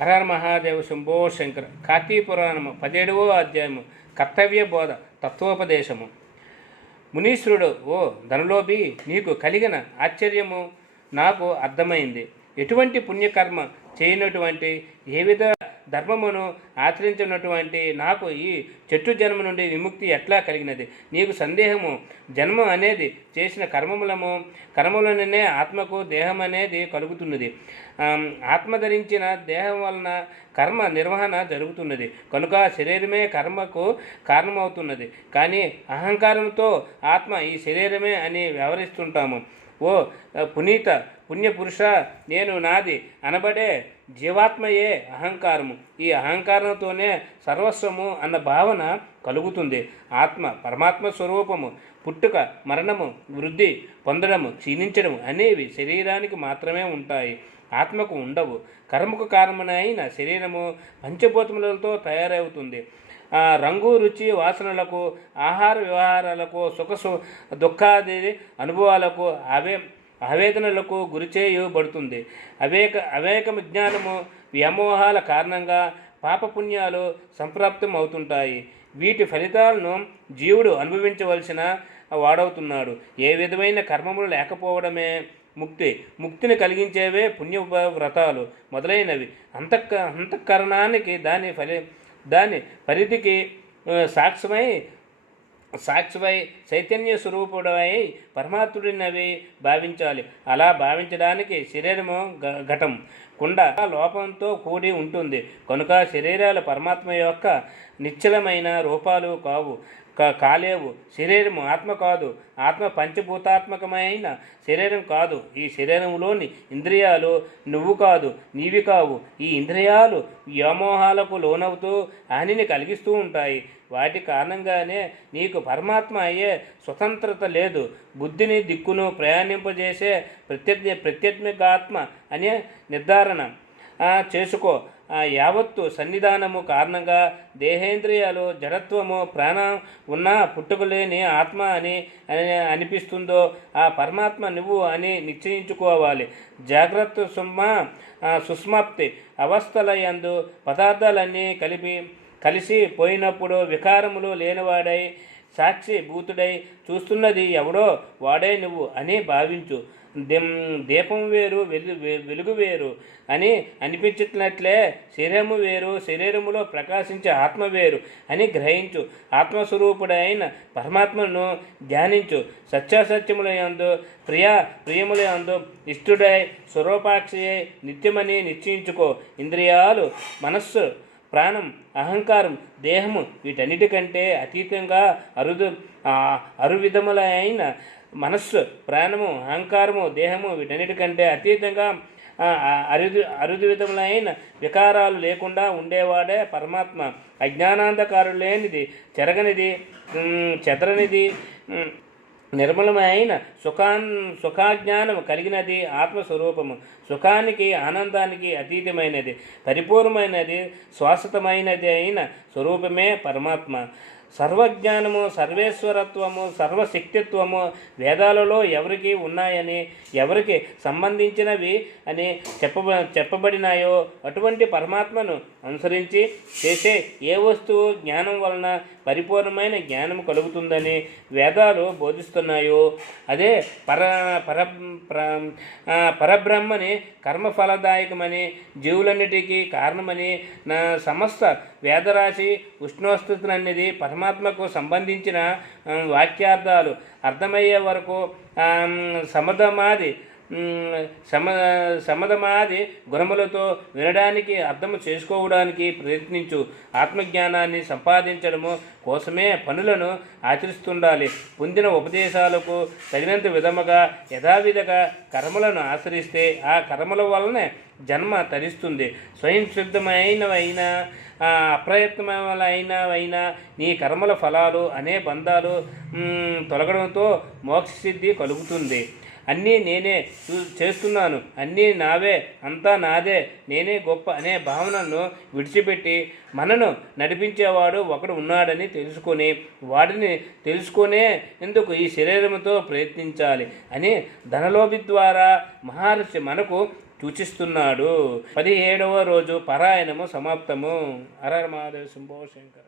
హరహర మహాదేవ శంభో శంకర. కార్తీక పురాణము 17వ అధ్యాయము. కర్తవ్య బోధ తత్వోపదేశము. మునీశ్వరుడు, ఓ ధనలోభి, నీకు కలిగిన ఆశ్చర్యము నాకు అర్థమైంది. ఎటువంటి పుణ్యకర్మ చేయనటువంటి, ఏ విధ ధర్మమును ఆచరించినటువంటి నాకు ఈ చెట్టు జన్మ నుండి విముక్తి ఎట్లా కలిగినది? నీకు సందేహము. జన్మ అనేది చేసిన కర్మలనే ఆత్మకు దేహం అనేది కలుగుతున్నది. ఆత్మ ధరించిన దేహం వలన కర్మ నిర్వహణ జరుగుతున్నది కనుక శరీరమే కర్మకు కారణమవుతున్నది. కానీ అహంకారంతో ఆత్మ ఈ శరీరమే అని వ్యవహరిస్తుంటాము. ఓ పుణ్యపురుష, నేను నాది అనబడే జీవాత్మయే అహంకారము. ఈ అహంకారంతోనే సర్వస్వము అన్న భావన కలుగుతుంది. ఆత్మ పరమాత్మ స్వరూపము. పుట్టుక, మరణము, వృద్ధి పొందడము, క్షీణించడము అనేవి శరీరానికి మాత్రమే ఉంటాయి, ఆత్మకు ఉండవు. కర్మకు కారణమైన శరీరము పంచభూతములతో తయారవుతుంది. రంగు, రుచి, వాసనలకు, ఆహార వ్యవహారాలకు, దుఃఖాది అనుభవాలకు, ఆవేదనలకు గురిచేయబడుతుంది. అవేకం జ్ఞానము, వ్యామోహాల కారణంగా పాపపుణ్యాలు సంప్రాప్తం అవుతుంటాయి. వీటి ఫలితాలను జీవుడు అనుభవించవలసిన వాడవుతున్నాడు. ఏ విధమైన కర్మములు లేకపోవడమే ముక్తిని కలిగించేవే పుణ్య వ్రతాలు మొదలైనవి. అంతఃకరణానికి దాని పరిధికి సాక్షివై చైతన్య స్వరూపుడై పరమాత్ముడినవి భావించాలి. అలా భావించడానికి శరీరము ఘటం, కుండ లోపంతో కూడి ఉంటుంది కనుక శరీరాలు పరమాత్మ యొక్క నిశ్చలమైన రూపాలు కాలేవు. శరీరము ఆత్మ కాదు, ఆత్మ పంచభూతాత్మకమైన శరీరం కాదు. ఈ శరీరంలోని ఇంద్రియాలు నువ్వు కాదు, నీవి కావు. ఈ ఇంద్రియాలు వ్యామోహాలకు లోనవుతూ హానిని కలిగిస్తూ ఉంటాయి. వాటి కారణంగానే నీకు పరమాత్మ అయ్యే స్వతంత్రత లేదు. బుద్ధిని దిక్కును ప్రయాణింపజేసే ప్రత్యేగాత్మ అనే నిర్ధారణ చేసుకో. యావత్తు సన్నిధానము కారణంగా దేహేంద్రియాలు జడత్వము ప్రాణం ఉన్నా పుట్టుకలేని ఆత్మ అని అనిపిస్తుందో ఆ పరమాత్మ నువ్వు అని నిశ్చయించుకోవాలి. జాగ్రత్త సుస్మాప్తి అవస్థల యందు పదార్థాలన్నీ కలిసి పోయినప్పుడు వికారములు లేనివాడై సాక్షి భూతుడై చూస్తున్నది ఎవడో వాడే నువ్వు అని భావించు. దీపం వేరు, వెలుగు వేరు అని అనిపించినట్లే శరీరము వేరు, శరీరములో ప్రకాశించే ఆత్మ వేరు అని గ్రహించు. ఆత్మస్వరూపుడైన పరమాత్మను ధ్యానించు. సత్యాసత్యముల యందు ప్రియముల యందు ఇష్టుడై స్వరూపాక్షి నిత్యమని నిశ్చయించుకో. ఇంద్రియాలు, మనస్సు, ప్రాణం, అహంకారం, దేహము వీటన్నిటికంటే అతీతంగా అరువిధములైన మనస్సు, ప్రాణము, అహంకారము, దేహము వీటన్నిటికంటే అతీతంగా అరుదు విధములైన వికారాలు లేకుండా ఉండేవాడే పరమాత్మ. అజ్ఞానాంధకారు లేనిది, చెరగనిది, చెదరనిది, నిర్మలమైన సుఖాజ్ఞానం కలిగినది ఆత్మస్వరూపము. సుఖానికి, ఆనందానికి అతీతమైనది, పరిపూర్ణమైనది, శాశ్వతమైనది అయిన స్వరూపమే పరమాత్మ. సర్వజ్ఞానము, సర్వేశ్వరత్వము, సర్వశక్తిత్వము వేదాలలో ఎవరికి ఉన్నాయని, ఎవరికి సంబంధించినవి అని చెప్పబడినాయో అటువంటి పరమాత్మను అనుసరించి చేసే ఏ వస్తువు జ్ఞానం వలన పరిపూర్ణమైన జ్ఞానం కలుగుతుందని వేదాలు బోధిస్తున్నాయో అదే పరబ్రహ్మని, కర్మఫలదాయకమని, జీవులన్నిటికీ కారణమని సమస్త వేదరాశి ఉష్ణోస్థితులనేది పరమాత్మకు సంబంధించిన వాక్యార్థాలు అర్థమయ్యే వరకు సమధమాది గుణములతో వినడానికి, అర్థము చేసుకోవడానికి ప్రయత్నించు. ఆత్మజ్ఞానాన్ని సంపాదించడము కోసమే పనులను ఆచరిస్తుండాలి. పొందిన ఉపదేశాలకు తగినంత విధముగా యథావిధిగా కర్మలను ఆచరిస్తే ఆ కర్మల వలనే జన్మ తరిస్తుంది. స్వయం సిద్ధమైనవైనా అప్రయత్నమైనవైనా నీ కర్మల ఫలాలు అనే బంధాలు తొలగడంతో మోక్షసిద్ధి కలుగుతుంది. అన్నీ నేనే చేస్తున్నాను, అన్నీ నావే, అంతా నాదే, నేనే గొప్ప అనే భావనను విడిచిపెట్టి మనను నడిపించేవాడు ఒకడు ఉన్నాడని తెలుసుకొని వాడిని తెలుసుకునే ఎందుకు ఈ శరీరంతో ప్రయత్నించాలి అని ధనలోభి ద్వారా మహర్షి మనకు సూచిస్తున్నాడు. 17వ రోజు పారాయణము సమాప్తము. హర హర మహాదేవ శంభో శంకర.